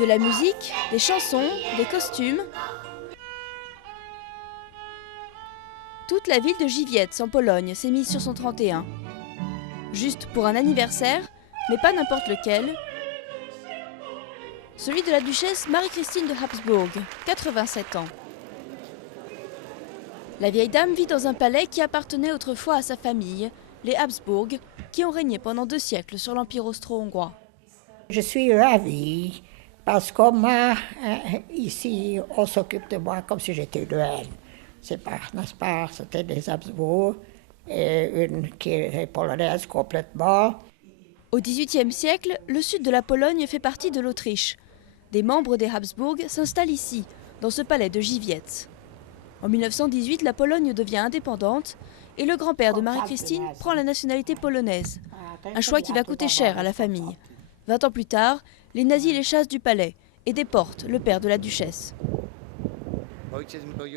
De la musique, des chansons, des costumes. Toute la ville de Gliwice en Pologne s'est mise sur son 31. Juste pour un anniversaire, mais pas n'importe lequel. Celui de la duchesse Marie-Christine de Habsbourg, 87 ans. La vieille dame vit dans un palais qui appartenait autrefois à sa famille, les Habsbourg, qui ont régné pendant 2 siècles sur l'Empire austro-hongrois. Je suis ravie parce que moi, ici, on s'occupe de moi comme si j'étais une reine. C'est pas, n'est-ce pas, c'était des Habsbourg et une qui est polonaise complètement. Au XVIIIe siècle, le sud de la Pologne fait partie de l'Autriche. Des membres des Habsbourg s'installent ici, dans ce palais de Gliwice. En 1918, la Pologne devient indépendante et le grand-père de Marie-Christine prend la nationalité polonaise. Un choix qui va coûter cher à la famille. 20 ans plus tard, les nazis les chassent du palais et déportent le père de la duchesse.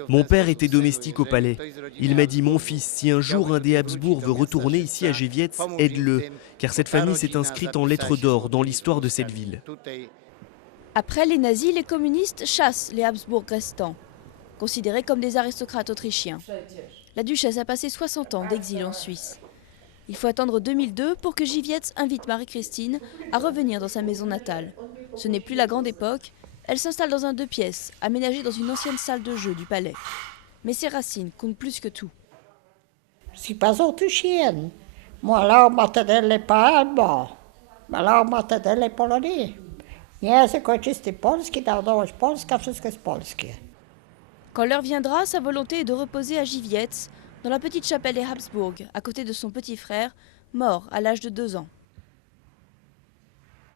Mon père était domestique au palais. Il m'a dit, mon fils, si un jour un des Habsbourg veut retourner ici à Gliwice, aide-le, car cette famille s'est inscrite en lettres d'or dans l'histoire de cette ville. Après les nazis, les communistes chassent les Habsbourg restants, considérés comme des aristocrates autrichiens. La duchesse a passé 60 ans d'exil en Suisse. Il faut attendre 2002 pour que Gliwice invite Marie-Christine à revenir dans sa maison natale. Ce n'est plus la grande époque. Elle s'installe dans un 2 pièces, aménagé dans une ancienne salle de jeu du palais. Mais ses racines comptent plus que tout. Je ne suis pas autrichienne. Moi, là, maternelle n'est pas allemand. Ma langue maternelle est polonais. Język ojczysty polski, narodowość polska, wszystko jest polskie. Quand l'heure viendra, sa volonté est de reposer à Gliwice, dans la petite chapelle des Habsbourg, à côté de son petit frère, mort à l'âge de 2 ans.